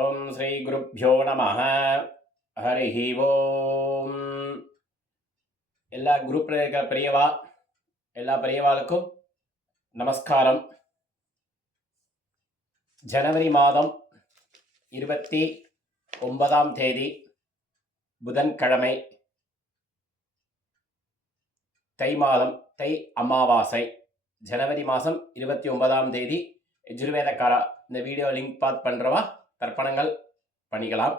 ஓம் ஸ்ரீ குருப்யோ நமः. ஹரிஹி ஓம். எல்லா குரூப்ல இருக்க பெரியவா, எல்லா பெரியவாளுக்கும் நமஸ்காரம். ஜனவரி மாதம் 29ஆம் தேதி புதன்கிழமை, தை மாதம், தை அமாவாசை. ஜனவரி மாதம் 29ஆம் தேதி யஜுர்வேதக்காரா. இந்த வீடியோ லிங்க் பார்த்து பண்ணுறவா தர்ப்பணங்கள் பண்ணிக்கலாம்.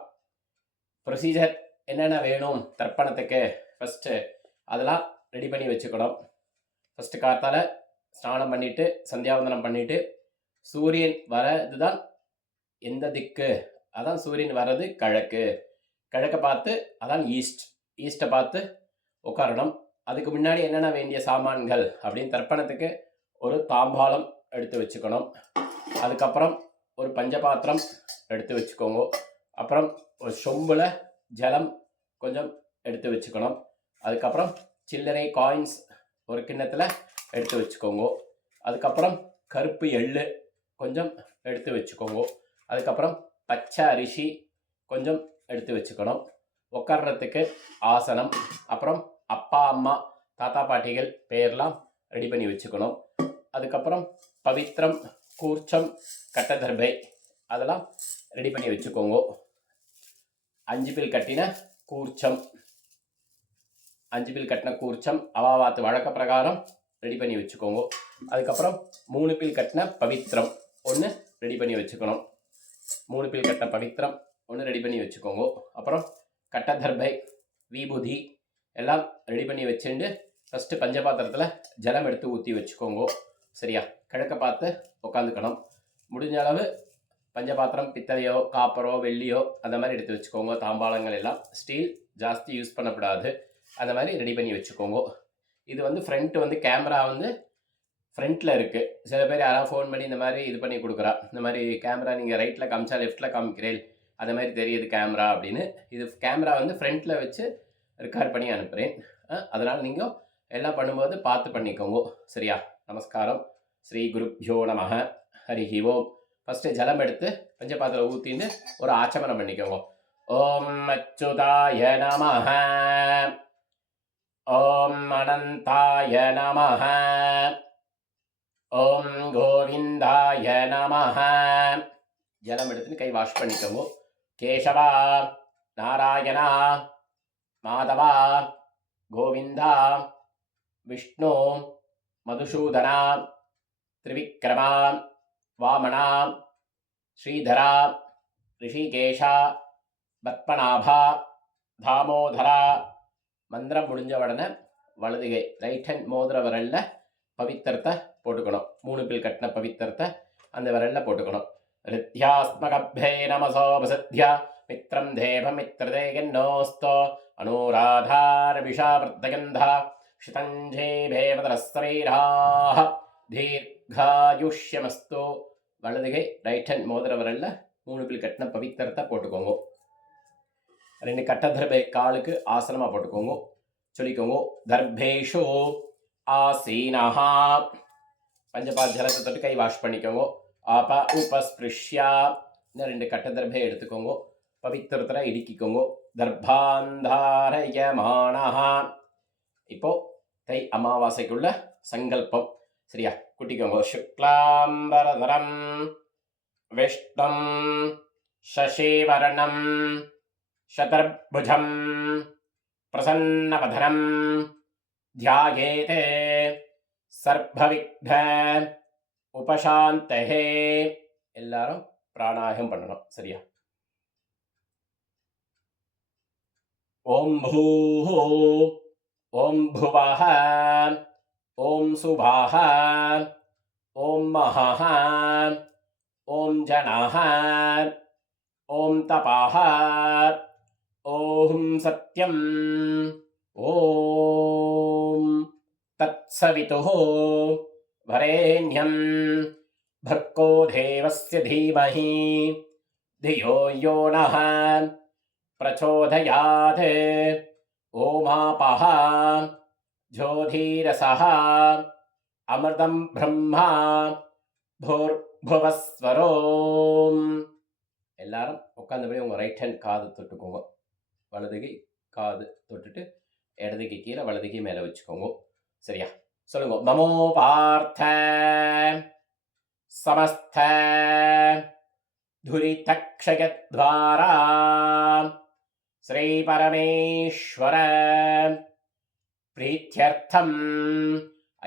ப்ரொசீஜர் என்னென்ன வேணும் தர்ப்பணத்துக்கு, ஃபஸ்ட்டு அதெல்லாம் ரெடி பண்ணி வச்சுக்கணும். ஃபஸ்ட்டு காத்தால் ஸ்நானம் பண்ணிவிட்டு சந்தியாவந்தனம் பண்ணிவிட்டு, சூரியன் வரது தான் எந்த திக்கு, அதான் சூரியன் வர்றது கிழக்கு, கிழக்க பார்த்து அதான் ஈஸ்ட்டை பார்த்து உட்காரணும். அதுக்கு முன்னாடி என்னென்ன வேண்டிய சாமான்கள் அப்படின்னு, தர்ப்பணத்துக்கு ஒரு தாம்பாளம் எடுத்து வச்சுக்கணும். அதுக்கப்புறம் ஒரு பஞ்சபாத்திரம் எடுத்து வச்சுக்கோங்க. அப்புறம் ஒரு சொம்பில் ஜலம் கொஞ்சம் எடுத்து வச்சுக்கணும். அதுக்கப்புறம் சில்லறை காயின்ஸ் ஒரு கிண்ணத்தில் எடுத்து வச்சுக்கோங்க. அதுக்கப்புறம் கருப்பு எள்ளு கொஞ்சம் எடுத்து வச்சுக்கோங்க. அதுக்கப்புறம் பச்சை அரிசி கொஞ்சம் எடுத்து வச்சுக்கணும். உட்கார்றதுக்கு ஆசனம், அப்புறம் அப்பா அம்மா தாத்தா பாட்டிகள் பேர்லாம் ரெடி பண்ணி வச்சுக்கணும். அதுக்கப்புறம் பவித்திரம், கூர்ச்சம், கட்டதர்பை அதெல்லாம் ரெடி பண்ணி வச்சுக்கோங்க. 5 பில் கட்டின கூர்ச்சம், 5 பில் கட்டின கூர்ச்சம் அவாவாத்து வழக்க பிரகாரம் ரெடி பண்ணி வச்சுக்கோங்க. அதுக்கப்புறம் 3 பில் கட்டின பவித்திரம் ஒன்று ரெடி பண்ணி வச்சுக்கணும். 3 பில் கட்டின பவித்திரம் ஒன்று ரெடி பண்ணி வச்சுக்கோங்க. அப்புறம் கட்டதர்பை, விபூதி எல்லாம் ரெடி பண்ணி வச்சுட்டு ஃபஸ்ட்டு பஞ்சபாத்திரத்தில் ஜலம் எடுத்து ஊற்றி வச்சுக்கோங்க. சரியா? கிழக்க பார்த்து உட்காந்துக்கணும். முடிஞ்ச அளவு பஞ்சபாத்திரம் பித்தளையோ காப்பரோ வெள்ளியோ அந்த மாதிரி எடுத்து வச்சுக்கோங்க. தாம்பாளங்கள் எல்லாம் ஸ்டீல் ஜாஸ்தி யூஸ் பண்ணக்கூடாது, அந்த மாதிரி ரெடி பண்ணி வச்சுக்கோங்க. இது ஃப்ரண்ட் கேமரா ஃப்ரண்ட்டில் இருக்குது. சில பேர் யாராவது ஃபோன் பண்ணி இந்த மாதிரி இது பண்ணி கொடுக்குறா, இந்த மாதிரி கேமரா நீங்கள் ரைட்டில் காமிச்சா லெஃப்ட்டில் காமிக்கிறேன், அந்த மாதிரி தெரியுது கேமரா அப்படின்னு. இது கேமரா ஃப்ரண்ட்டில் வச்சு ரெக்கார்ட் பண்ணி அனுப்புகிறேன். அதனால் நீங்கள் எல்லாம் பண்ணும்போது பார்த்து பண்ணிக்கோங்க. சரியா? நமஸ்காரம். ஸ்ரீ குருப்யோ நமः. ஹரிஹி ஓம். ஃபஸ்ட்டு ஜலம் எடுத்து பஞ்சபாத்திரம் ஊற்றின்னு ஒரு ஆச்சமனம் பண்ணிக்கோங்க. ஓம் அச்சுதாய நமः, ஓம் அனந்தாய நமः, ஓம் கோவிந்தாய நமः. ஜலம் எடுத்துன்னு கை வாஷ் பண்ணிக்கோங்க. கேசவா, நாராயணா, மாதவா, கோவிந்தா, விஷ்ணு, மதுசூதனா, திரிவிக்ரமா, வாமனா, ஸ்ரீதரா, ரிஷிகேஷா, பத்மநாபா, தாமோதரா. மந்திரம் முடிஞ்ச உடனே வலதுகை ரைட் ஹேண்ட் மோதிர விரலில் பவித்திரத்தை போட்டுக்கணும். 3 பில் கட்டின பவித்திரத்தை அந்த விரலில் போட்டுக்கணும். ரித்யாஸ்மகப்யே நமசோபசத்யா மித்ரம் தேவமித்ரதேகன்னோஸ்தோ அனுராதாரபிஷா பிரத்தகந்தா ஷிதஞ்சேபேவதரஸ்வரீராः தீர்காயுஷ்யமஸ்து. வலதுகை ரைட் ஹேண்ட் மோதிர விரலில் 3 பில் கட்டின பவித்திரத்தை போட்டுக்கோங்க. 2 கட்டதர்பை காலுக்கு ஆசனமாக போட்டுக்கோங்க. சொல்லிக்கோங்க. தர்பேஷு ஆசீனஹா. பஞ்சபாத் ஜலத்தை தொட்டு கை வாஷ் பண்ணிக்கோங்க. ஆப உபஸ்பிருஷ்யா. இன்னும் 2 கட்டதர்பை எடுத்துக்கோங்க. பவித்திரத்தில் இடுக்கிக்கோங்க. தர்பாந்தாரயமானஹா. இப்போ தை அமாவாசைக்குள்ள சங்கல்பம். சரியா? குட்டிக்கோங்க. சுக்லாம்பரதரம் விஷ்ணும் சசிவர்ணம் சதர்புஜம் பிரசன்னவதனம் த்யாயேதே சர்வவிக்ன உபசாந்தஹே. எல்லாரும் பிராணாயாமம் பண்ணணும். சரியா? ஓம் பூஹ, ஓம் புவஹ, ஓம் சுபாஹ, ஓம் மஹஹ, ஓம் ஜனஹ, ஓம் தபாஹ, ஓம் சத்யம், ஓம் தத்சவிதுः வரேண்யம் भर्गो देवस्य धीमहि धियो यो नः प्रचोदयात्. ओमापः ज्योतिरसः अमृतं ब्रह्मा भूर्भुवस्वरोम्. எல்லாரும் உட்காந்தபடி உங்கள் ரைட் ஹேண்ட் காது தொட்டுக்கோங்க. வலதுகை காது தொட்டுட்டு இடதுகை கீழே வலதுகை மேலே வச்சுக்கோங்க. சரியா? சொல்லுங்க. நமோ பார்த்த சமஸ்த துரிதக்ஷயத்வாரா ஸ்ரீ பரமேஸ்வர பிரீத்தியர்த்தம்.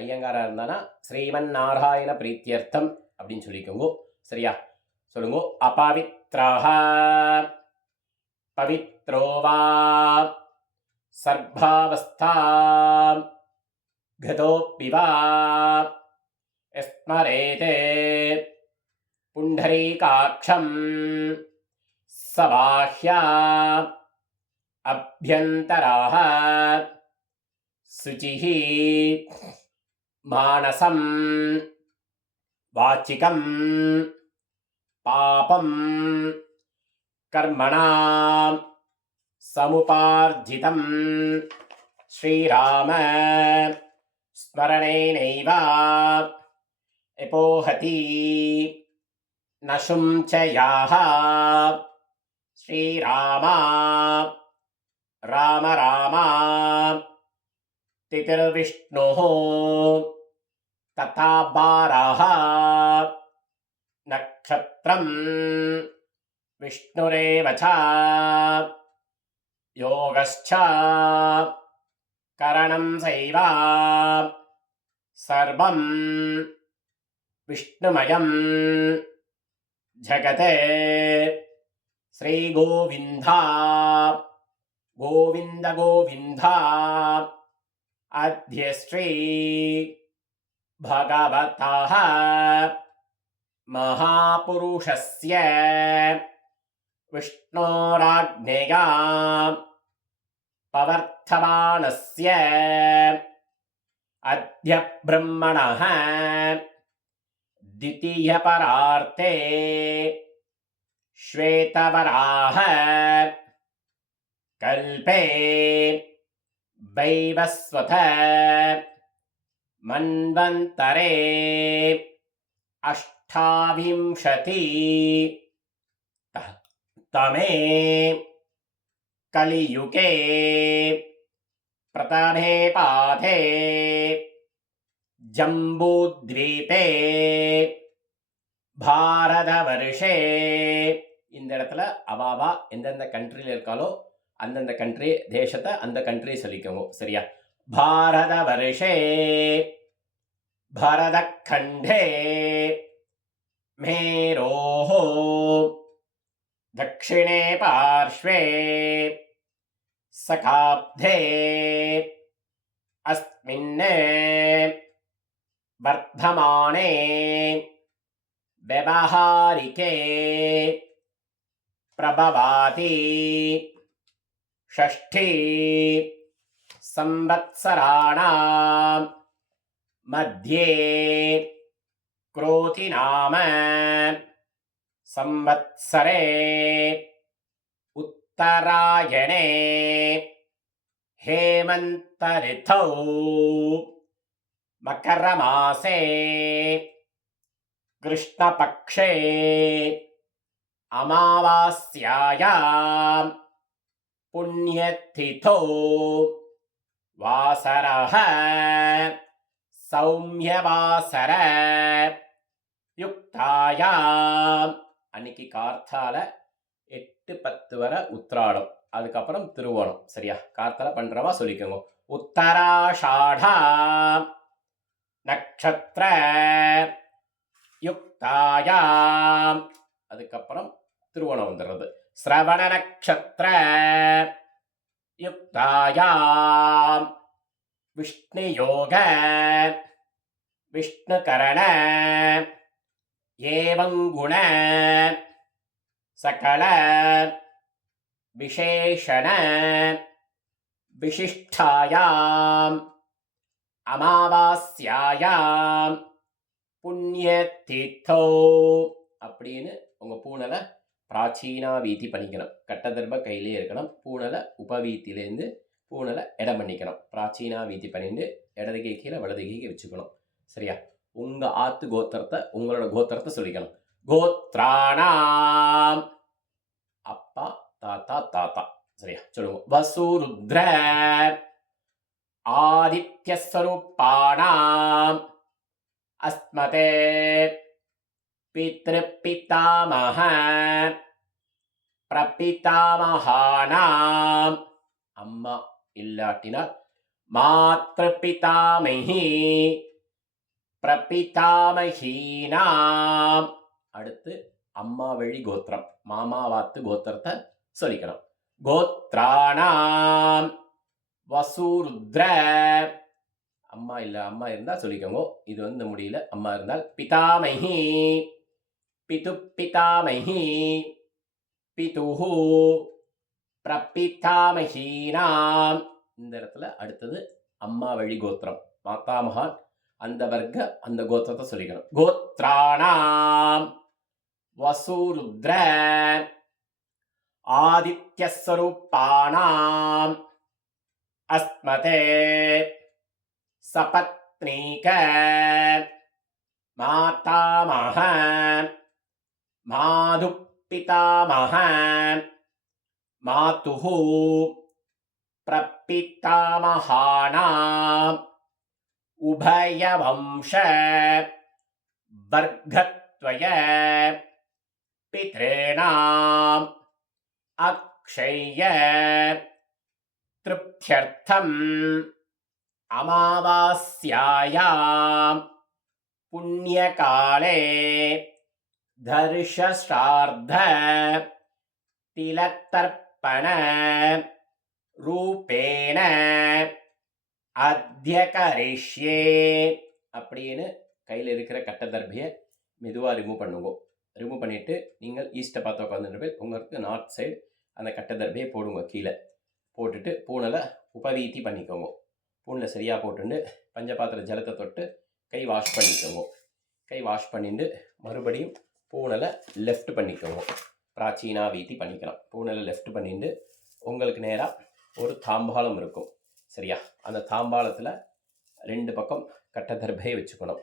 ஐயங்காரா இருந்தானா ஸ்ரீமன் நாராயண பிரீத்தியர்த்தம் அப்படின்னு சொல்லிக்கோங்க. சரியா? சொல்லுங்க. அபவித்ராஹ பவித்ரோ வா சர்வாவஸ்தா கதோப்பி வா ஸ்மரேதே புண்டரீகாட்சம் சபாஹ்யா அப்யந்தராஹ சுசிஹி மானசம் வாச்சிகம் பாபம் கர்மணாம் சமுபார்ஜிதம் ஸ்ரீராம ஸ்மரணேனைவ எபோஹதி நசும் ச யாஹ ஸ்ரீராமா ராம ராமா திதிர்விஷ்ணுः ததா பாரஹ நக்ஷத்ரம் விஷ்ணுரேவ ச யோகஸ்ச கரணம் சைவ சர்வம் விஷ்ணுமயம் ஜகதே ஸ்ரீகோவிந்தா கோவிந்த கோவிந்தா அத்ய ஸ்ரீ பகவதः மகாபுருஷஸ்ய விஷ்ணோராக்ஞயா பவர்த்தமானஸ்ய அத்ய பிரம்மணः द्वितीयपरार्थे श्वेतवराह कल्पे वैवस्वत मन्वन्तरे अष्टाविंशति तमे कलियुगे प्रथमे पाथे ஜம்பூத்வீபே பாரதவர்ஷே. இந்த இடத்துல அவாவா எந்தெந்த கண்ட்ரியில் இருக்காலோ அந்தந்த கண்ட்ரி தேசத்தை அந்த கண்ட்ரி சொல்லிக்கோங்க. சரியா? பாரதவர்ஷே பரதக்கண்டே மேரோः தக்ஷிணே பார்ஷ்வே சகாப்தே अस्मिन् वर्धमाने व्यवहारिके प्रभवाति षष्ठी संवत्सराणां मध्ये क्रोति नाम संवत्सरे उत्तरायणे हेमंत ऋतौ मकरमासे कृष्णपक्षे अमावास्यायां पुण्यतिथौ वासरः सौम्यवासर युक्तायां அன்னைக்கு கார்த்தால 8-10 வரை உத்திராடம், அதுக்கப்புறம் திருவோணம். சரியா? கார்த்தால பண்றவா சொல்லிக்கோங்க. உத்தராஷாடா நக்ஷத்ர யுக்தாயாம், அதுக்கப்புறம் திருவோணம் வந்துடுறது. ஸ்ரவண நக்ஷத்ர யுக்தாயாம் விஷ்ணு யோக விஷ்ணுகரண ஏவங்குண சகல விசேஷண விசிஷ்டாயாம் அமாவாஸ்யாயாம் புண்ணியதித்தோ அப்படின்னு உங்கள் பூனலை பிராச்சீனா வீதி பண்ணிக்கணும். கட்டதர்ப கையிலே இருக்கணும். பூனலை உபவீத்திலேருந்து பூனலை இடம் பண்ணிக்கணும். பிராச்சீனா வீதி பண்ணிட்டு இடதுகை கீழே வலதுகைக்கு வச்சுக்கணும். சரியா? உங்கள் ஆத்து கோத்திரத்தை, உங்களோட கோத்திரத்தை சொல்லிக்கணும். கோத்ராணாம் தாத்தா தாத்தா. சரியா சொல்லுங்க. வசுருத்ர ஆதித்யஸ்வரூபாணாம் அஸ்மதே பித்ருப்பிதாமஹ பிரபிதாமஹானாம் அம்மா இல்லாட்டினால் மாத்ருபிதாமஹி பிரபிதாமஹீனாம். அடுத்து அம்மா வழி கோத்திரம், மாமாவாத்து கோத்திரத்தை சொல்லிக்கணும். கோத்ராணாம் வசுருத்ர. அம்மா இல்லை, அம்மா இருந்தால் சொல்லிக்கோங்க. இது வந்து முடியல, அம்மா இருந்தால் பிதாமஹி பிது பிதாமஹி பிதுஹு பிரபிதாமஹீனாம். இந்த இடத்துல அடுத்தது அம்மா வழி கோத்திரம், மாதாமகான் அந்த வர்க்க அந்த கோத்திரத்தை சொல்லிக்கணும். கோத்ராணாம் வசுருத்ர ஆதித்யஸ்வரூபாணாம் அஸ்மதே சபத்னீக மாதாமஹ மாதுப்பிதாமஹ மாதுஹு பிரபிதாமஹானாம் உபயவம்ச வர்க்கத்வய பித்ரேணாம் அக்ஷய திருப்த்யர்த்தம் அமாவாஸ்யாயாம் புண்ணியகாலே தர்ஷஸ்ரார்த்த திலத்தர்ப்பண ரூபேண அத்ய கரிஷ்யே அப்படின்னு கையில் இருக்கிற கட்டதர்பியை மெதுவாக ரிமூவ் பண்ணுங்க. ரிமூவ் பண்ணிவிட்டு நீங்கள் ஈஸ்ட்டை பார்த்து உட்காந்துட்டு உங்களுக்கு நார்த் சைடு அந்த கட்டதர்பியை போடுங்க. கீழே போட்டுட்டு பூனில் உபவீதி பண்ணிக்கோங்க. பூனில் சரியாக போட்டுட்டு பஞ்சபாத்திர ஜலத்தை தொட்டு கை வாஷ் பண்ணிக்கோங்க. கை வாஷ் பண்ணிட்டு மறுபடியும் பூனில் லெஃப்ட் பண்ணிக்கோங்க. பிராச்சீனா வீதி பண்ணிக்கலாம். பூனில் லெஃப்ட் பண்ணிட்டு உங்களுக்கு நேராக ஒரு தாம்பாளம் இருக்கும். சரியா? அந்த தாம்பாளத்தில் 2 பக்கம் கட்டதர்பையை வச்சுக்கணும்.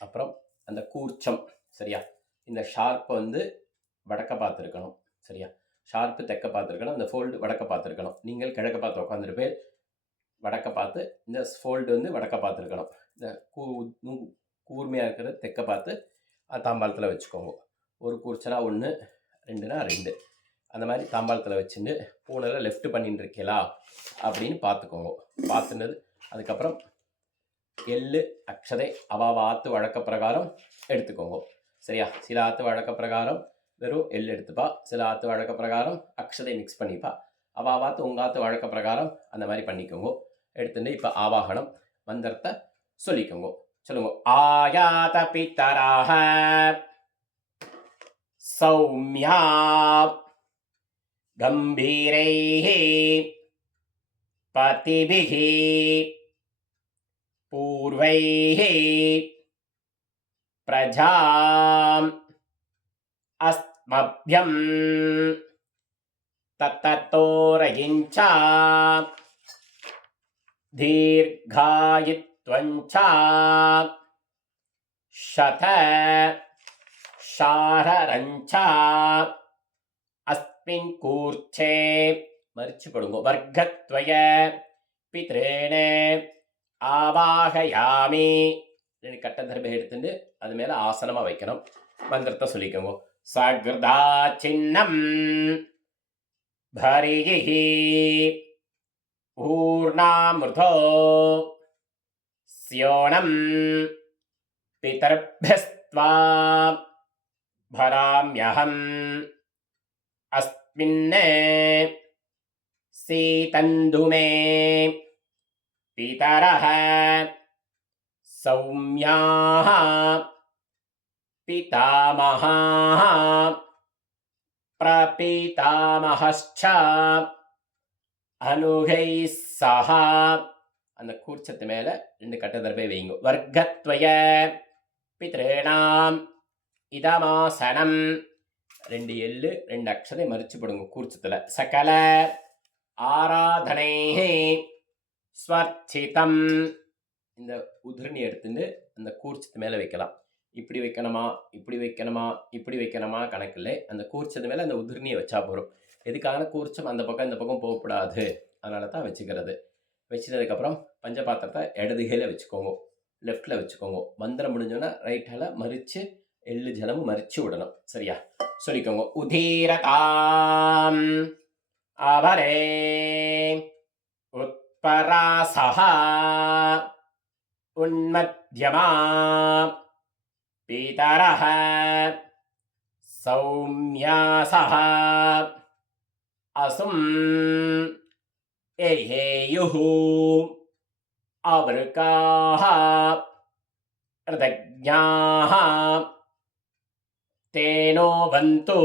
அப்புறம் அந்த கூர்ச்சம், சரியா? இந்த ஷார்ப்பை வந்து வடக்க பார்த்துருக்கணும். சரியா? ஷார்ப்பு தெற்க பார்த்துருக்கணும். இந்த ஃபோல்டு வடக்க பார்த்துருக்கணும். நீங்கள் கிழக்க பார்த்து உட்காந்துருப்பேன், வடக்க பார்த்து இந்த ஃபோல்டு வந்து வடக்க பார்த்துருக்கணும். இந்த கூர்மையாக இருக்கிறது தெற்க பார்த்து தாம்பாளத்தில் வச்சுக்கோங்க. ஒரு கூர்ச்சனா 1, 2னா 2 அந்த மாதிரி தாம்பாளத்தில் வச்சுட்டு பூனில் லெஃப்ட் பண்ணிட்டு இருக்கீங்களா அப்படின்னு பார்த்துக்கோங்க. பார்த்துனது அதுக்கப்புறம் எள்ளு அக்ஷதை அவாவாத்து வழக்க பிரகாரம் எடுத்துக்கோங்க. சரியா? சில ஆத்து வழக்க பிரகாரம் வெறும் எள்ளு எடுத்துப்பா, சில ஆத்து வழக்க பிரகாரம் அக்ஷதை மிக்ஸ் பண்ணிப்பா. அவாவாத்து உங்காத்து வழக்க பிரகாரம் அந்த மாதிரி பண்ணிக்கோங்க. எடுத்துட்டு இப்போ ஆவாகனம் மந்திரத்தை சொல்லிக்கோங்க. சொல்லுங்க. ஆயாத பித்தராக சௌமியா கம்பீரைः பதிபிः பூர்வைः பிரஜாம் அஸ்மப்யம் தத்தத்தோரயிஞ்ச தீர்காயித்வஞ்ச சத ஷாரரஞ்ச அஸ்மின் கூர்ச்சே மறிச்சு படுங்க. வர்க்கத்வய பித்ரேணே ஆவாகயாமி. 2 கட்டதர்பை எடுத்துட்டு அது மேலே ஆசனமாக வைக்கணும். மந்திரத்தை சொல்லிக்கோங்க. சக்ருதா சின்னம் பரிஹி ஊர்ணாமிருதோ ஸ்யோணம் பிதர்பியஸ்த்வா பராம்யஹம் அஸ்மின்னே சீதந்துமே பிதரஹ சௌம்யாஹ பிதாமஹாஹ பிரபிதாமஹஸ்ச அனுகைஸ் சஹ. அந்த கூர்ச்சத்து மேலே 2 கட்டதர்பை வைங்க. வர்க்கத்வய பித்ரேணாம் இதமாசனம். 2 எள்ளு 2 அக்ஷதை மறிச்சு போடுங்க கூர்ச்சத்தில். சகல ஆராதனை ஸ்வர்ச்சிதம். இந்த உதிரணி எடுத்துட்டு அந்த கூர்ச்சத்து மேலே வைக்கலாம். இப்படி வைக்கணுமா, இப்படி வைக்கணுமா, இப்படி வைக்கணுமா கணக்கில்லை. அந்த கூர்ச்சது மேலே அந்த உதிர்ணியை வச்சா போகிறோம். எதுக்காக கூர்ச்சம் அந்த பக்கம் இந்த பக்கம் போகக்கூடாது, அதனால தான் வச்சுக்கிறது. வச்சுட்டதுக்கப்புறம் பஞ்சபாத்திரத்தை இடது கையில் வச்சுக்கோங்க, லெஃப்டில் வச்சுக்கோங்க. மந்திரம் முடிஞ்சோன்னா ரைட்டால் மறித்து எள்ளு ஜலமும் மறித்து விடணும். சரியா? சொல்லிக்கோங்க. உதீரதாம் அவரே உத்பராசஹ உன்மத்யமா பீதரஹ சௌம்யாசஹ அசும் ஏஹேயுஹு அவருக்காஹ ருதஜ்ஞாஹ தேனோ வந்தோ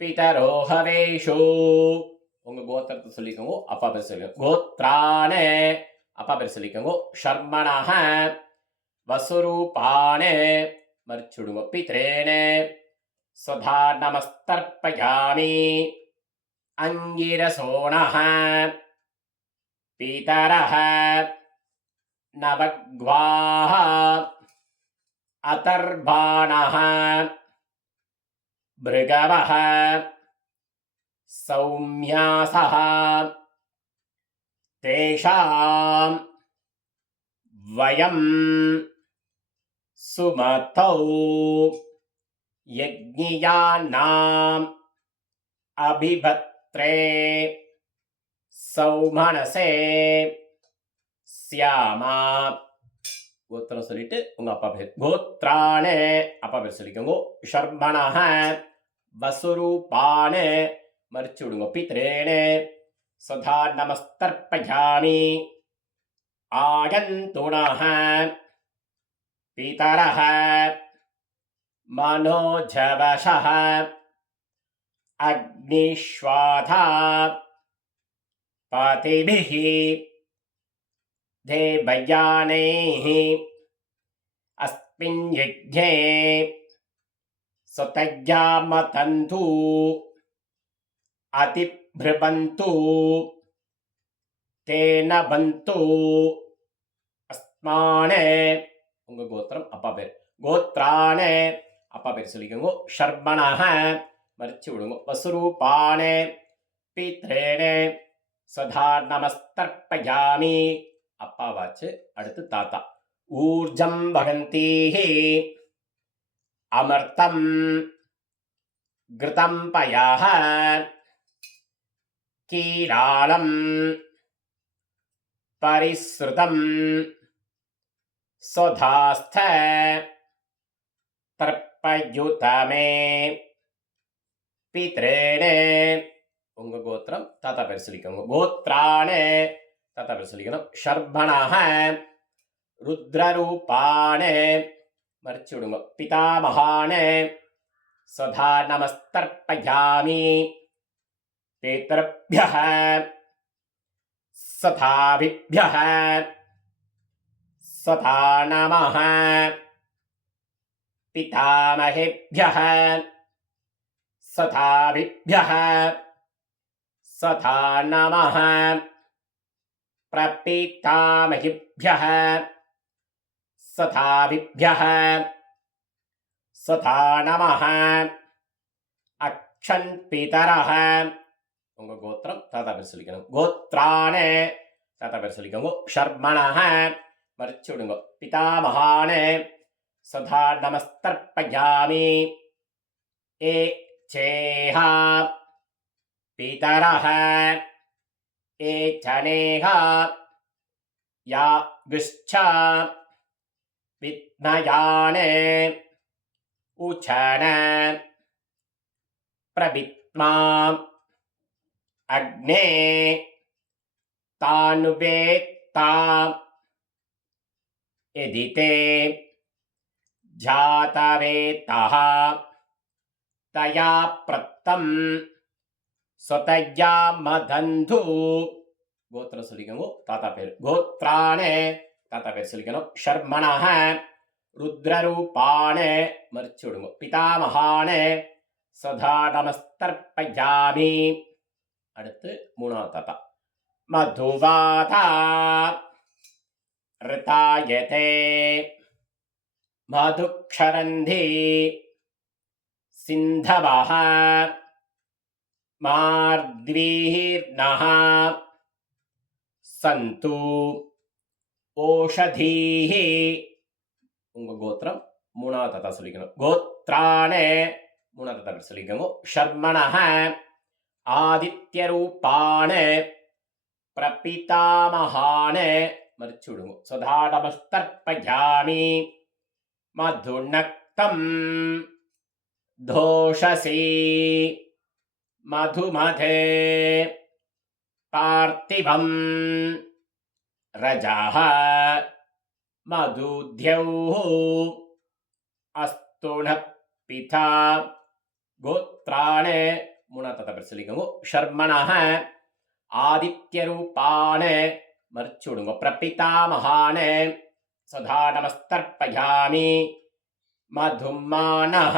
பிதரோ ஹவேஷு. உங்க கோத்திரத்தை சொல்லிக்கோங்க, அப்பா பேர் சொல்லிக்கோங்க. கோத்ரானே, அப்பா பேர் சொல்லிக்கோங்க. ஷர்மணஹ வசுரூபானே, மறிச்சுடுங்க. பித்ரேனே சுதா நமஸ்தர்ப்பயாமி அங்கிரசோணஹ பிதரஹ நவக்வாஹ அதர்பாணஹ பிருகவஹ சௌம்யாசஹ தேஷாம் வயம் சுமதௌ யஜ்ஞியானாம் அபிபத்ரே சௌமனசே ஸ்யாமா. கோத்திரம் சொல்லிட்டு உங்க அப்பா பேர். கோத்ரானே, அப்பா பேர் சொல்லிக்கோங்க. ஷர்மணஹ வசுரூபானே, மறிச்சு விடுங்க. பித்ரேனே சுதா நமஸ்தர்ப்பயாமி ஆயந்துணஹ பிதரஹ மனோஜவஷஹ அக்னிஷ்வாதா பதிபிஹ தேவயானைஹ அஸ்மின் யஜ்ஞே சுதஜ்ஞாமதந்து அதிப்ருவந்து தேன பந்து அஸ்மானே. உங்க கோத்திரம், அப்பா பேர். கோத்ரானே, அப்பா பேர் சொல்லிக்கோங்க. ஷர்மணஹ, மறிச்சு விடுங்க. வசுரூபானே பித்ரேனே சதா நமஸ்தர்ப்பயாமி, அப்பா வாச்சு. அடுத்து தாத்தா. ஊர்ஜம் வகந்தீஹி அமர்த்தம் கிருதம் பயாஹ கீராளம் பரிஸ்ருதம் சொதாஸ்த தர்ப்பயுதமே பித்ரேனே. உங்க கோத்திரம், தாத்தா பேர் சொல்லிக்கோங்க. கோத்ரானே, தாத்தா பேர் சொல்லிக்கணும். ஷர்பணஹ ருத்ரரூபானே, மறிச்சு விடுங்க. பிதாமகானே சதா நமஸ்தர்ப்பயாமி பித்ருப்யஹ சதாபிப்யஹ சதா நமஹ பிதாமஹேப்யஹ சதாபிப்யஹ சதா நமஹ பிரபிதாமஹிப்யஹ சதாபிப்யஹ சதா நமஹ அக்ஷன் பிதரஹ. உங்க கோத்திரம், தாத்தா பேர் சொல்லிக்கணும். கோத்ரானே, தாத்தா பேர் சொல்லிக்கோங்க. ஷர்மணஹ, மறிச்சு விடுங்க. பிதாமகானே சதா நமஸ்தர்ப்பயாமி ஏ சேஹ பிதரஹ ஏ சனேஹ யா குஷ்ச வித்மயானே உச்சன பிரபித்மா அக்னே தானுவேத்தா எதிதே ஜாதவேத்தஹ தயா பிரத்தம் சொதயா மதந்து. கோத்திரம் சொல்லிக்கோங்க, தாத்தா பேர். கோத்ரானே, தாத்தா பேர் சொல்லிக்கணும். ஷர்மணஹ ருத்ரரூபானே, மறிச்சு விடுங்க. பிதாமகானே சதா நமஸ்தர்ப்பயாமி. அடுத்து மூணாவது தாத்தா. மதுவாதா ரிதாயதே மதுக்ஷரந்தே சிந்தவஹ மார்த்வீர்ணஹ சந்து ஓஷதீஹி. உங்க கோத்திரம் மூணாவது தத்தா சொல்லிக்கணும். கோத்ராணே மூணாவது தத்தா சொல்லிக்கோங்க. ஷர்மணஹ ஆதித்யரூபாண பிரபிதாமஹான மறிச்சு விடுங்க. சுதாடமஸ்தர்ப்பயாமி மதுநக்தம் தோஷசி மதுமதே பார்த்திவம் ரஜஹ மதுத்யௌஹ அஸ்துணப் பிதா. கோத்ராணே மூணாவது தத்தா சொல்லிக்கோங்க. ஷர்மணஹ ஆதித்யரூபான மறிச்சு விடுங்க. பிரபிதாமஹான சதா நமஸ்தர்ப்பயாமி மதுமானஹ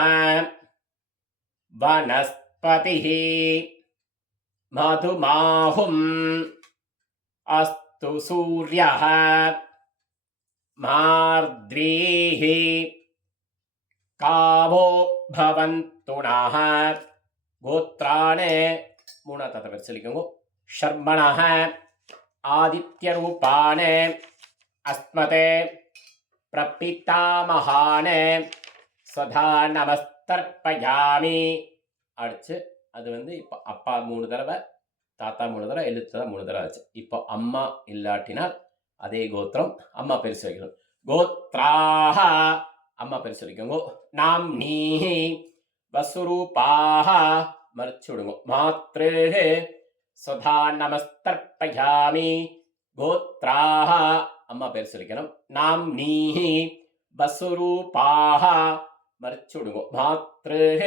வனஸ்பதிஹி மதுமாஹும் அஸ்து சூர்யஹ மார்த்வீஹி காவோ பவந்துணஹ. கோத்ராணே மூணாவது தத்தா சொல்லிக்கோங்க. ஷர்மணஹ ஆதித்யரூபான அஸ்மதே பிரபிதாமஹான சதா நமஸ்தர்ப்பயாமி. அடுத்து அது இப்போ அப்பா 3 தடவை, தாத்தா 3 தடவை, எழுத்து 3 தடவை ஆச்சு. இப்போ அம்மா இல்லாட்டினால் அதே கோத்திரம் அம்மா பேர் சொல்லிக்கணும். கோத்ராஹ அம்மா பேர் சொல்லிக்கோங்க. நாம்னீஹி வசுரூபாஹ மறிச்சு விடுங்க. மாத்ருஹ சதா நமஸ்தர்ப்பயாமி. கோத்ராஹ அம்மா பேர் சொல்லிக்கணும். நாம்னீஹி வசுரூபாஹ மறிச்சு விடுங்க. மாத்ருஹ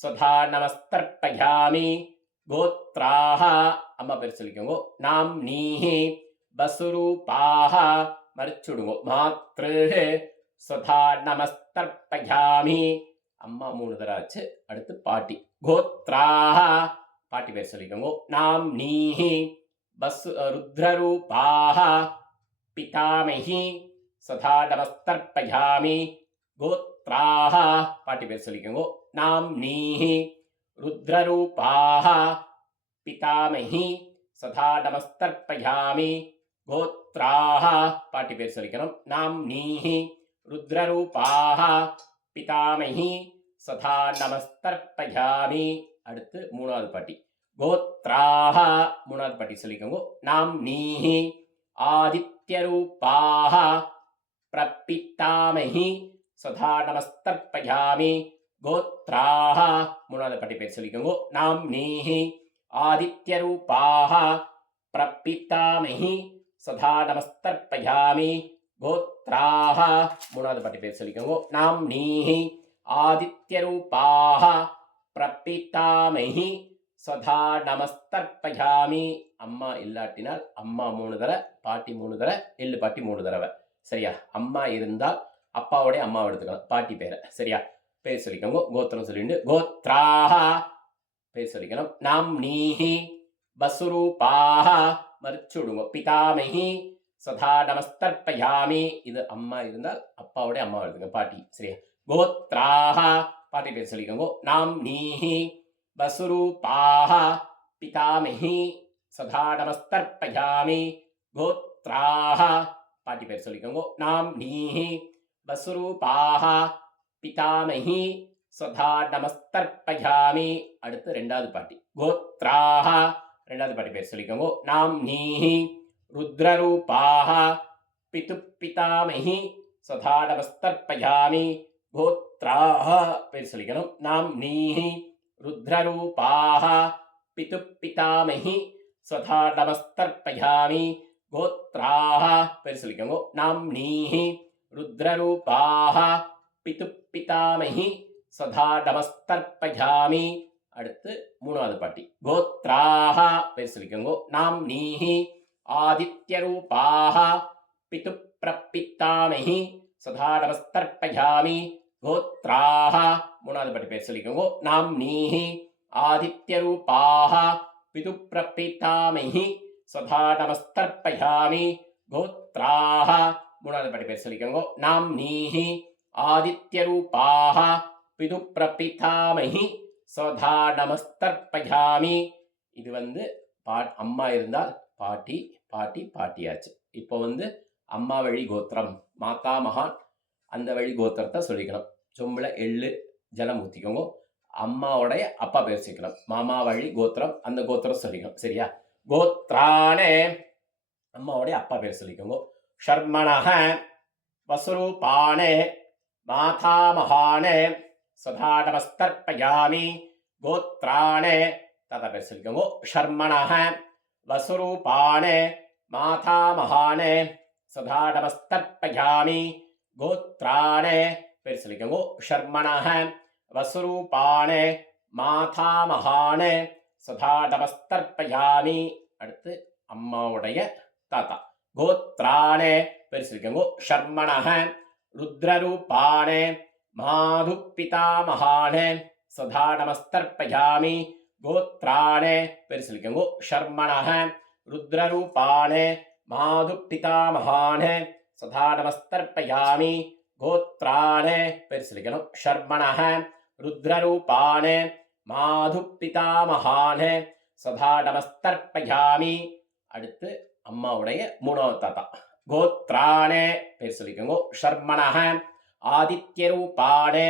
சதா நமஸ்தர்ப்பயாமி. கோத்ராஹ அம்மா பேர் சொல்லிக்கோங்க. நாம்னீஹி வசுரூபாஹ மறிச்சு விடுங்க. மாத்ருஹ சதா நமஸ்தர்ப்பயாமி. அம்மா 3 தடவை ஆச்சு. அடுத்து பாட்டி. கோத்ராஹ பாட்டி பேர் சொல்லிக்கோங்க. நாம்னீஹி ருத்ரரூபாஹ பிதாமஹி சதா நமஸ்தர்ப்பயாமி. கோத்ராஹ பாட்டி பேர் சொல்லிக்கோங்க. நாம்னீஹி ருத்ரரூபாஹ பிதாமஹி சதா நமஸ்தர்ப்பயாமி. கோத்ராஹ பாட்டி பேர் சொல்லிக்கணும். நாம்னீஹி ருத்ரரூபாஹ பிதாமஹி சதா நமஸ்தர்ப்பயாமி. அடுத்து மூணாவது பாட்டி. கோத்ராஹ மூணாவது பாட்டி சொல்லிக்கோங்க. நாம்னீஹி ஆதித்யரூபாஹ பிரபிதாமஹி சதா நமஸ்தர்ப்பயாமி. கோத்ராஹ மூணாவது பாட்டி பேர் சொல்லிக்கோங்க. நாம்னீஹி ஆதித்யரூபாஹ பிரபிதாமஹி சதா நமஸ்தர்ப்பயாமி. கோத்ராஹ மூணாவது பாட்டி பேர் சொல்லிக்கோங்க. நாம்னீஹி ஆதித்யரூபாஹ பிரபிதாமஹி சதா நமஸ்தர்ப்பயாமி. அம்மா இல்லாட்டினால் அம்மா 3 தடவை, பாட்டி 3 தடவை, எள்ளு பாட்டி 3 தடவை. சரியா? அம்மா இருந்தால் அப்பாவுடைய அம்மாவை எடுத்துக்கலாம், பாட்டி பேரை. சரியா? பேர் சொல்லிக்கோங்க. கோத்திரம் சொல்லிட்டு கோத்ராஹ பேர் சொல்லிக்கணும். நாம்னீஹி வசுரூபாஹ மறிச்சு விடுங்க. பிதாமஹி சதா நமஸ்தர்ப்பயாமி. இது அம்மா இருந்தால் அப்பாவுடைய அம்மாவை எடுத்துக்க, பாட்டி. சரியா? கோத்ராஹ பாட்டி பேர் சொல்லிக்கோங்க. நாம்னீஹி வசுரூபாஹ பிதாமஹி சதா நமஸ்தர்ப்பயாமி. கோத்ராஹ பாட்டி பேர் சொல்லிக்கோங்க. நாம்னீஹி வசுரூபாஹ பிதாமஹி சதா நமஸ்தர்ப்பயாமி. அடுத்து ரெண்டாவது பாட்டி. கோத்ராஹ ரெண்டாவது பாட்டி பேர் சொல்லிக்கோங்க. நாம்னீஹி ருத்ரரூபாஹ பிதாமஹி சதா நமஸ்தர்ப்பயாமி. கோத்ராஹ பேர் சொல்லிக்கணும். நாம்னீஹி ருத்ரரூபாஹ பிதாமஹி சதா நமஸ்தர்ப்பயாமி. கோத்ராஹ பேர் சொல்லிக்கோங்க. நாம்னீஹி ருத்ரரூபாஹ பிதாமஹி சதா நமஸ்தர்ப்பயாமி. அடுத்து மூணாவது பாட்டி. கோத்ராஹ பேர் சொல்லிக்கோங்க. நாம்னீஹி ஆதித்யரூபாஹ பிரபிதாமஹி சதா நமஸ்தர்ப்பயாமி. கோத்ராஹ மூணாவது பாட்டி பேர் சொல்லிக்கோங்க. நாம்னீஹி ஆதித்யரூபாஹ பிரபிதாமஹி சதா நமஸ்தர்ப்பயாமி. கோத்ராஹ மூணாவது பாட்டி பேர் சொல்லிக்கோங்க. நாம்னீஹி ஆதித்யரூபாः பிது பிரபிதாமகி ஸ்வதா நமஸ்தர்ப்பயாமி. இது அம்மா இருந்தால் பாட்டி, பாட்டி பாட்டியாச்சு. இப்போ அம்மா வழி கோத்திரம், மாதா மகான் அந்த வழி கோத்திரத்தை சொல்லிக்கணும். சொம்புல எள்ளு ஜலம் ஊற்றிக்கோங்க. அம்மாவுடைய அப்பா பேர் சேர்க்கணும். மாமா வழி கோத்திரம், அந்த கோத்திரம் சொல்லிக்கணும். சரியா? கோத்ரானே அம்மாவுடைய அப்பா பேர் சொல்லிக்கோங்க. ஷர்மணஹ வசுரூபானே மாதாமகானே சதா நமஸ்தர்ப்பயாமி. கோத்ரானே தாத்தா பேர் சொல்லிக்கோங்க. ஷர்மணஹ வசுரூபானே மாதாமகானே சதா நமஸ்தர்ப்பயாமி. கோத்ரானே பேர் சொல்லிக்கோங்க. ஷர்மணஹ வசுரூபானே மாதாமகானே சதா நமஸ்தர்ப்பயாமி. அடுத்து அம்மாவுடைய தாத்தா. கோத்ரானே பேர் சொல்லிக்கோங்க. ஷர்மணஹ ருத்ரரூபானே மாது பிதாமகானே சதா நமஸ்தர்ப்பயாமி. கோத்ரானே பேர் சொல்லிக்கோங்க. ஷர்மணஹ ருத்ரரூபானே மாது பிதாமகானே சதா நமஸ்தர்ப்பயாமி. கோத்ரானே பேர் சொல்லிக்கணும். ஷர்மணஹ ருத்ரரூபானே மாது பிதாமகானே சதா நமஸ்தர்ப்பயாமி. அடுத்து அம்மாவுடைய மூணாவது தாத்தா. கோத்ரானே பேர் சொல்லிக்கோங்க. ஷர்மணஹ ஆதித்யரூபானே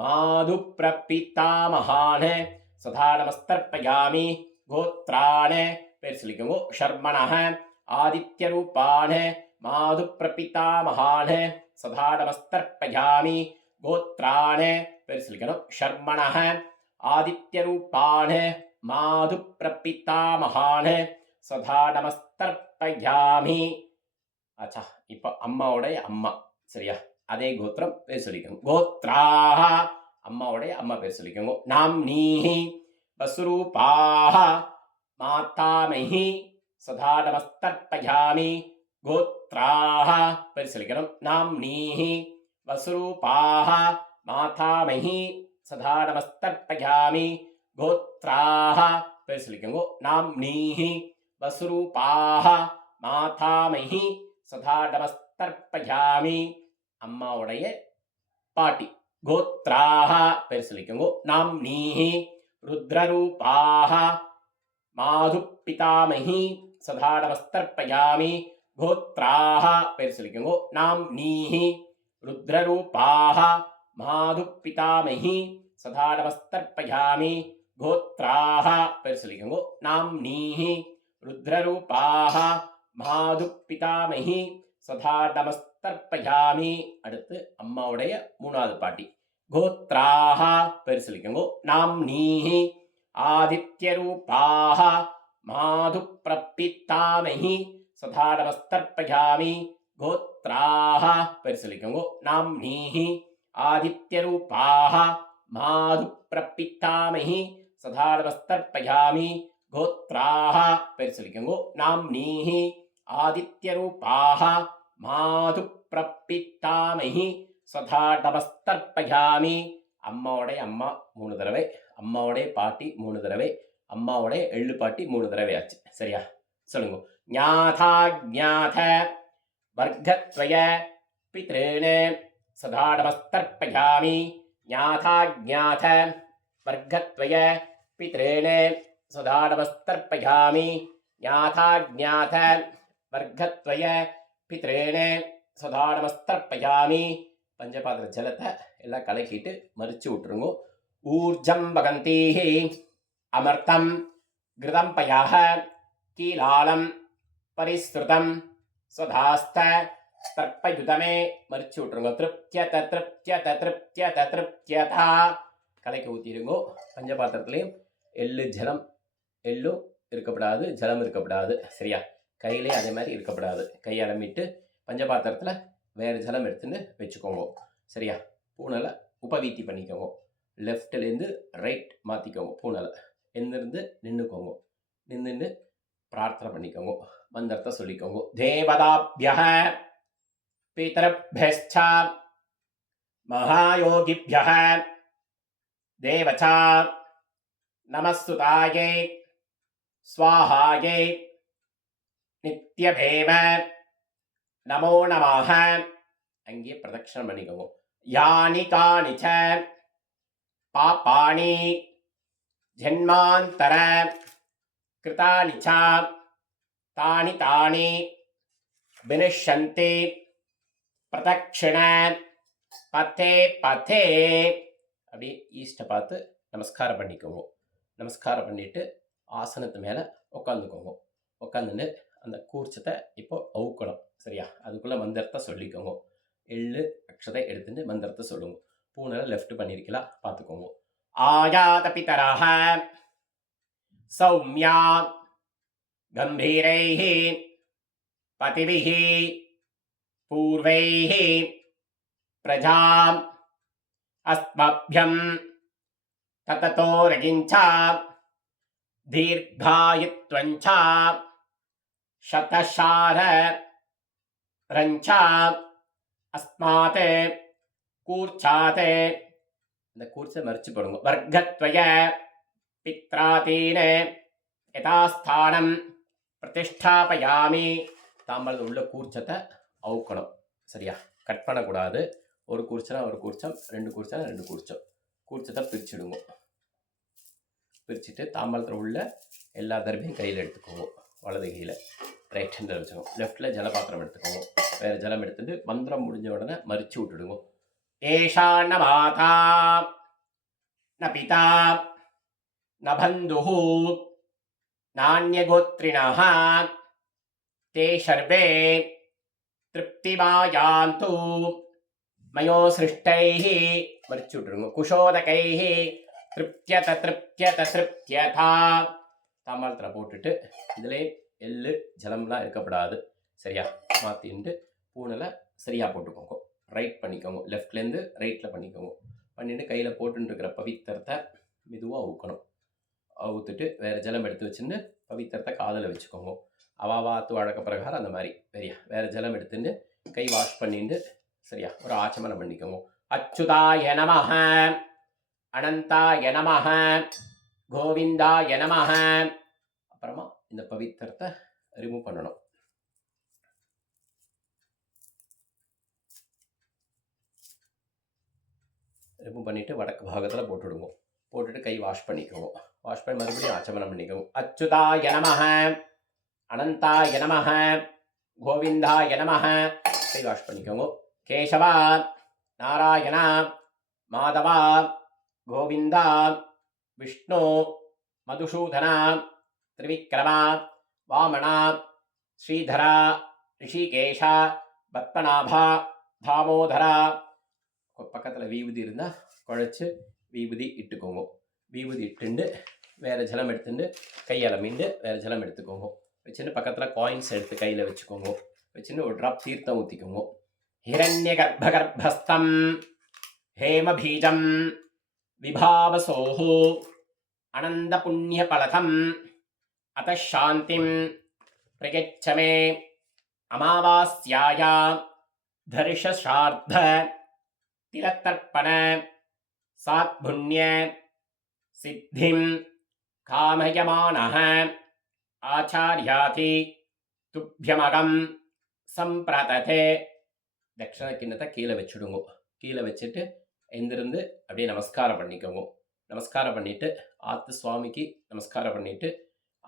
மாது பிரபிதாமகானே சதா நமஸ்தர்ப்பயாமி. கோத்ரானே பேர் சொல்லிக்கோங்க. ஷர்மணஹ ஆதித்யரூபானே மாது பிரபிதாமகானே சதா நமஸ்தர்ப்பயாமி. கோத்ரானே பேர் சொல்லிக்கணும். ஷர்மணஹ ஆதித்யரூபானே மாது பிரபிதாமகானே சதா நமஸ்தர்ப்பயாமி. ஆச்சா, இப்போ அம்மாவுடைய அம்மா. சரியா? அதே கோத்திரம் பேர் சொல்லிக்கோங்க. கோத்ராஹ அம்மாவுடைய அம்மா பேர் சொல்லிக்கோங்க. நாம்னீஹி வசுரூபாஹ மாதாமஹி சதா நமஸ்தர்ப்பயாமி. கோத்ராஹ பேர் சொல்லிக்கணும். நாம்னீஹி வசுரூபாஹ மாதாமஹி சதா நமஸ்தர்ப்பயாமி. கோத்ராஹ பேர் சொல்லிக்கோங்க. நாம்னீஹி வசுரூபாஹ மாதாமஹி சதா நமஸ்தர்ப்பயாமி. அம்மாவுடைய பாட்டி. கோத்ராஹ பேர் சொல்லிக்கோங்க. நாம்னீஹி ருத்ரரூபாஹ மாது பிதாமஹி சதா நமஸ்தர்ப்பயாமி. கோத்ராஹ பேர் சொல்லிக்கோங்க. நாம்னீஹி ருத்ரரூபாஹ மாது பிதாமஹி சதா நமஸ்தர்ப்பயாமி. கோத்ராஹ பேர் சொல்லிக்கோங்க. நாம்னீஹி ருத்ரரூபாஹ மாது பிதாமஹி சதா நமஸ்தர்ப்பயாமி. அடுத்து அம்மாவுடைய மூணாவது பாட்டி. கோத்ராஹ பேர் சொல்லிக்கோங்க. நாம்னீஹி ஆதித்யரூபாஹ மாது பிரபிதாமஹி சதா நமஸ்தர்ப்பயாமி. கோத்ராஹ பேர் சொல்லிக்கோங்க. நாம்னீஹி ஆதித்யரூபாஹ மாது பிரபிதாமஹி சதா நமஸ்தர்ப்பயாமி. கோத்ராஹ பேர் சொல்லிக்கோங்க. நாம்னீஹி ஆதித்யரூபாஹ மாது பிரபிதாமஹி சதா நமஸ்தர்ப்பயாமி. அம்மாவுடைய அம்மா 3 தடவை, அம்மாவுடைய பாட்டி 3 தடவை, அம்மாவுடைய எள்ளு பாட்டி 3 தடவை ஆச்சு. சரியா? சொல்லுங்க. ஞாதா ஞாத வர்க்கத்வய பித்ருணே சதா நமஸ்தர்ப்பயாமி. ஞாதா ஞாத வர்க்கத்வய பித்ருணே சதா நமஸ்தர்ப்பயாமி. ஞாதா ஞாத வர்க்கத்வய பித்ருணே சதா நமஸ்தர்ப்பயாமி. பஞ்சபாத்திர ஜலத்தை எல்லாம் கலக்கிட்டு மறிச்சு விட்டுருங்க. ஊர்ஜம் வகந்தீஹி அமர்த்தம் கிருதம் பயாஹ கீலாலம் பரிஸ்ருதம் ஸ்வதாஸ்த தர்ப்பயுதமே. மறிச்சு விட்டுருங்க. திருப்தியத திருப்தியத திருப்தியத திருப்தியதா. கலக்கி ஊற்றிடுங்கோ. பஞ்சபாத்திரத்துலேயும் எள்ளும் இருக்கப்படாது, ஜலம் இருக்கப்படாது. சரியா? கையிலே அதே மாதிரி இருக்கப்படாது. கை அலம்பிட்டு பஞ்சபாத்திரத்தில் வேறு ஜலம் எடுத்துன்னு வச்சுக்கோங்க. சரியா? பூனலை உபவீத்தி பண்ணிக்கோங்க. லெஃப்ட்லேருந்து ரைட் மாற்றிக்கோங்க. பூனலை எந்திருந்து நின்றுக்கோங்க. நின்று பிரார்த்தனை பண்ணிக்கோங்க. மந்திரத்தை சொல்லிக்கோங்க. தேவதாப்யஹ பிதர்भ्यश्च மகாயோகிभ्यः தேவச்ச நமஸ்துதாயை ஸ்வாஹாயை நித்யபேம நமோ நமஹ. அங்கே பிரதட்சணம் பண்ணிக்கோங்க. யானி கானி ச பாபாணி ஜன்மாந்தர கிருதானி ச தானி தானி வினிஷந்தி பிரதக்ஷிண பதே பதே. அப்படி ஈஸ்ட்டை பார்த்து நமஸ்காரம் பண்ணிக்கோங்க. நமஸ்காரம் பண்ணிட்டு ஆசனத்து மேலே உட்காந்துக்கோங்க. உட்காந்துட்டு அந்த கூர்ச்சத்தை இப்போ அவுக்கணும். சரியா? அதுக்குள்ளே மந்திரத்தை சொல்லிக்கோங்க. எள்ளு அக்ஷதை எடுத்துட்டு மந்திரத்தை சொல்லுங்க. பூனை லெஃப்ட் பண்ணியிருக்கலாம் பார்த்துக்கோங்க. ஆயாத பிதரஹ சௌமியா கம்பீரைஹ பதிபிஹ பூர்வைஹ பிரஜாம் அஸ்மப்யம் தததோ ரகிஞ்சா தீர்காயுத்வஞ்சா சதசார ரஞ்சா அஸ்மாத் கூர்ச்சாத். இந்த கூர்ச்சை மறிச்சு போடுங்க. வர்க்கத்வய பித்ராதீன யதாஸ்தானம் பிரதிஷ்டாபயாமி. தாம்பல் உள்ள கூர்ச்சத்தை அவுக்கணும். சரியா? கட் பண்ணக்கூடாது. ஒரு கூர்ச்சனா ஒரு கூர்ச்சம், ரெண்டு கூர்ச்சனா ரெண்டு கூர்ச்சம். கூர்ச்சத்தை பிரிச்சுடுங்க. பிரிச்சுட்டு தாம்பாளத்தில் உள்ள எல்லா தர்பையும் கையில் எடுத்துக்கோங்க. வலது கையில் ரைட் ஹேண்டில் வச்சுக்கோங்க. லெஃப்டில் ஜலபாத்திரம் எடுத்துக்கோங்க. வேறு ஜலம் எடுத்துட்டு மந்திரம் முடிஞ்ச உடனே மறிச்சு விட்டுடுங்க. ஏஷா ந மாதா ந பிதா ந பந்துஹு நான்யகோத்ரிணஹ தே சர்வே திருப்திமாயாந்து மயோ சிருஷ்டைஹி. மறிச்சு விட்டுருங்க. குஷோதகைஹி திருப்தியத திருப்தியத திருப்தியதா. தாம்பாளத்தில் போட்டுட்டு இதிலே எள்ளு ஜலம்லாம் இருக்கப்படாது. சரியா? மாற்றிட்டு பூனில் சரியாக போட்டுக்கோங்க. ரைட் பண்ணிக்கோங்க. லெஃப்ட்லேருந்து ரைட்டில் பண்ணிக்கோங்க. பண்ணிவிட்டு கையில் போட்டுருக்கிற பவித்திரத்தை மெதுவாக அவுக்கணும். அவுத்துட்டு வேறு ஜலம் எடுத்து வச்சுட்டு பவித்திரத்தை காதில் வச்சுக்கோங்க. அவாவாத்து வழக்க பிரகாரம் அந்த மாதிரி. சரியா? வேறு ஜலம் எடுத்துட்டு கை வாஷ் பண்ணிட்டு சரியா ஒரு ஆச்சமனம் பண்ணிக்கோங்க. அச்சுதாய நமஹ அனந்தாய நமஹ கோவிந்தாய நமஹ. அப்புறமா இந்த பவித்திரத்தை ரிமூவ் பண்ணணும். ரிமூவ் பண்ணிவிட்டு வடக்கு பாகத்தில் போட்டுவிடுங்க. போட்டுட்டு கை வாஷ் பண்ணிக்கோங்க. வாஷ் பண்ணி மறுபடியும் ஆச்சமனம் பண்ணிக்கோங்க. அச்சுதாய நமஹ அனந்தாய நமஹ கோவிந்தாய நமஹ. கை வாஷ் பண்ணிக்கோங்க. கேசவா நாராயணா மாதவா கோவிந்தா விஷ்ணு மதுசூதனா திரிவிக்ரமா வாமனா ஸ்ரீதரா ரிஷிகேஷா பத்மநாபா தாமோதரா. பக்கத்தில் வீபூதி இருந்தால் குழைச்சி வீபூதி இட்டுக்கோங்க. வீபூதி இட்டுண்டு வேறு ஜலம் எடுத்துட்டு கையால் மீண்டு வேறு ஜலம் எடுத்துக்கோங்க. வச்சுட்டு பக்கத்தில் காயின்ஸ் எடுத்து கையில் வச்சுக்கோங்க. வச்சுட்டு ஒரு ட்ராப் தீர்த்தம் ஊற்றிக்கோங்க. ஹிரண்ய கர்ப்பகர்ப்பஸ்தம் ஹேமபீஜம் விபாவசோஹு அனந்த புண்ணிய பலதம் அத சாந்திம் பிரயச்சமே அமாவாஸ்யாயா தர்ஷசார்த்த திலத்தர்ப்பண சாத்புண்ணிய சித்திம் காமயமானஹ ஆச்சாரியாதி துப்யமகம் சம்பிரததே. தட்சணை கிண்ணத்தை கீழே வச்சுடுங்க. கீழே வச்சுட்டு எந்திருந்து அப்படியே நமஸ்காரம் பண்ணிக்கோங்க. நமஸ்காரம் பண்ணிவிட்டு ஆத்து சுவாமிக்கு நமஸ்காரம் பண்ணிவிட்டு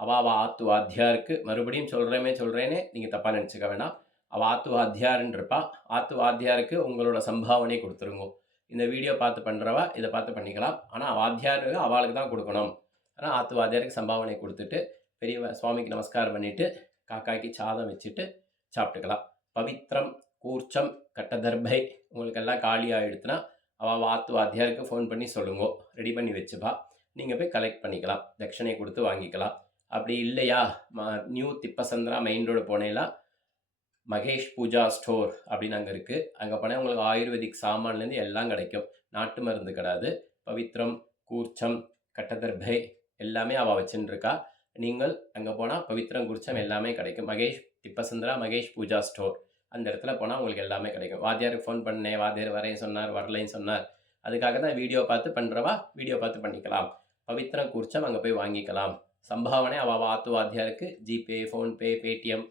அவாவா ஆத்து வாத்தியாருக்கு மறுபடியும் சொல்கிறேனே நீங்கள் தப்பாக நினச்சிக்க வேணாம். அவள் ஆத்து வாத்தியாருன்னு இருப்பா. ஆத்து வாத்தியாருக்கு உங்களோட சம்பாவனை கொடுத்துருங்க. இந்த வீடியோ பார்த்து பண்ணுறவா இதை பார்த்து பண்ணிக்கலாம். ஆனால் வாத்தியாருக்கு அவளுக்கு தான் கொடுக்கணும். ஆனால் ஆத்து வாத்தியாருக்கு சம்பாவனை கொடுத்துட்டு பெரிய சுவாமிக்கு நமஸ்காரம் பண்ணிவிட்டு காக்காய்க்கு சாதம் வச்சுட்டு சாப்பிட்டுக்கலாம். பவித்திரம் கூர்ச்சம் கட்டதர்பை உங்களுக்கெல்லாம் காலி ஆகிடுத்துனா அவள் ஆத்து வாத்தியாருக்கு ஃபோன் பண்ணி சொல்லுங்க. ரெடி பண்ணி வச்சுப்பா. நீங்கள் போய் கலெக்ட் பண்ணிக்கலாம். தட்சணை கொடுத்து வாங்கிக்கலாம். அப்படி இல்லையா நியூ திப்பசந்திரா மெயின் ரோடு போனேலாம் மகேஷ் பூஜா ஸ்டோர் அப்படின்னு அங்கே இருக்குது. அங்கே போனால் உங்களுக்கு ஆயுர்வேதிக் சாமான்லேருந்து எல்லாம் கிடைக்கும். நாட்டு மருந்து கிடையாது. பவித்திரம் கூர்ச்சம் கட்டதர்பை எல்லாமே அவள் வச்சுருக்கா. நீங்கள் அங்கே போனால் பவித்திரம் கூர்ச்சம் எல்லாமே கிடைக்கும். மகேஷ் திப்பசந்திரா மகேஷ் பூஜா ஸ்டோர் அந்த இடத்துல போனால் உங்களுக்கு எல்லாமே கிடைக்கும். வாத்தியாருக்கு ஃபோன் பண்ணேன், வாத்தியார் வரேன்னு சொன்னார், வரலைன்னு சொன்னார். அதுக்காக தான் வீடியோ பார்த்து பண்ணுறவா வீடியோ பார்த்து பண்ணிக்கலாம். பவித்திரம் கூர்ச்சம் அங்கே போய் வாங்கிக்கலாம். சம்பாவனை அவள் ஆத்து வாத்தியாருக்கு GPay PhonePe Paytm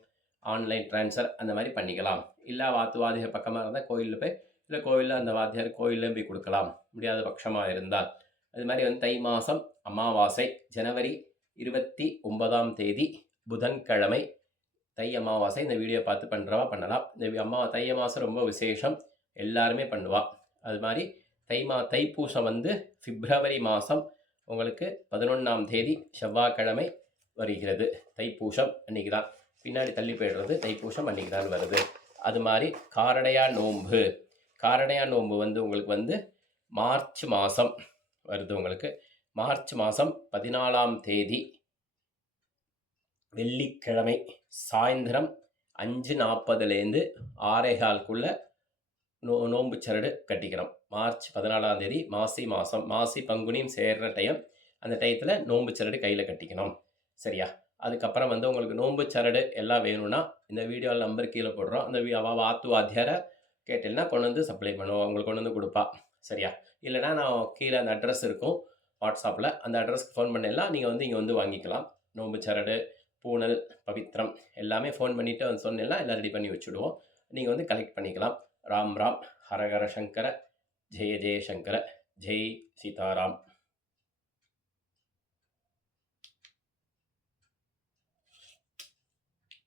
online transfer அந்த மாதிரி பண்ணிக்கலாம். இல்லை வாத்து வாத்தியார் பக்கமாக இருந்தால் கோயிலில் போய் இல்லை கோவிலில் அந்த வாத்தியார் கோவில்லையும் போய் கொடுக்கலாம் முடியாத பட்சமாக இருந்தால். அது மாதிரி வந்து தை மாதம் அமாவாசை ஜனவரி 29ஆம் தேதி புதன்கிழமை தை அமாவாசை. இந்த வீடியோ பார்த்து பண்ணுறவா பண்ணலாம். இந்த தை அமாவாசை ரொம்ப விசேஷம், எல்லாருமே பண்ணுவா. அது மாதிரி தைப்பூசம் வந்து பிப்ரவரி மாதம் உங்களுக்கு 11ஆம் தேதி செவ்வாய்க்கிழமை வருகிறது. தைப்பூசம் அன்றைக்கி தான், பின்னாடி தள்ளி போய்டுறது, தைப்பூசம் அன்றைக்கி தான் வருது. அது மாதிரி காரடையா நோன்பு வந்து உங்களுக்கு வந்து மார்ச் மாதம் வருது. உங்களுக்கு மார்ச் மாதம் 14ஆம் தேதி வெள்ளிக்கிழமை சாயந்தரம் 5:40லேருந்து 6:15க்குள்ளே நோன்பு சரடு கட்டிக்கிறோம். மார்ச் 14ஆம் தேதி மாசி பங்குனியும் சேர்கிற டைம். அந்த டயத்தில் நோன்பு சரடு கையில் கட்டிக்கணும். சரியா? அதுக்கப்புறம் வந்து உங்களுக்கு நோன்பு சரடு எல்லாம் வேணும்னா இந்த வீடியோவில் நம்பர் கீழே போடுறோம். அந்த வாத்து வாத்தியாரை கேட்டீங்கன்னா கொண்டு வந்து சப்ளை பண்ணுவோம், உங்களுக்கு கொண்டு வந்து கொடுப்பா. சரியா? இல்லைனா நான் கீழே அந்த அட்ரஸ் இருக்கும் வாட்ஸ்அப்பில், அந்த அட்ரஸ்க்கு ஃபோன் பண்ணலாம். நீங்கள் வந்து இங்கே வந்து வாங்கிக்கலாம். நோன்பு சரடு, பூனல், பவித்திரம் எல்லாமே ஃபோன் பண்ணிவிட்டு வந்து சொன்னேன்னா எல்லாம் ரெடி பண்ணி வச்சுடுவோம். நீங்கள் வந்து கலெக்ட் பண்ணிக்கலாம். ராம் ராம். ஹரஹர சங்கர, ஜெய ஜெய சங்கர, ஜெய் சீதாராம்.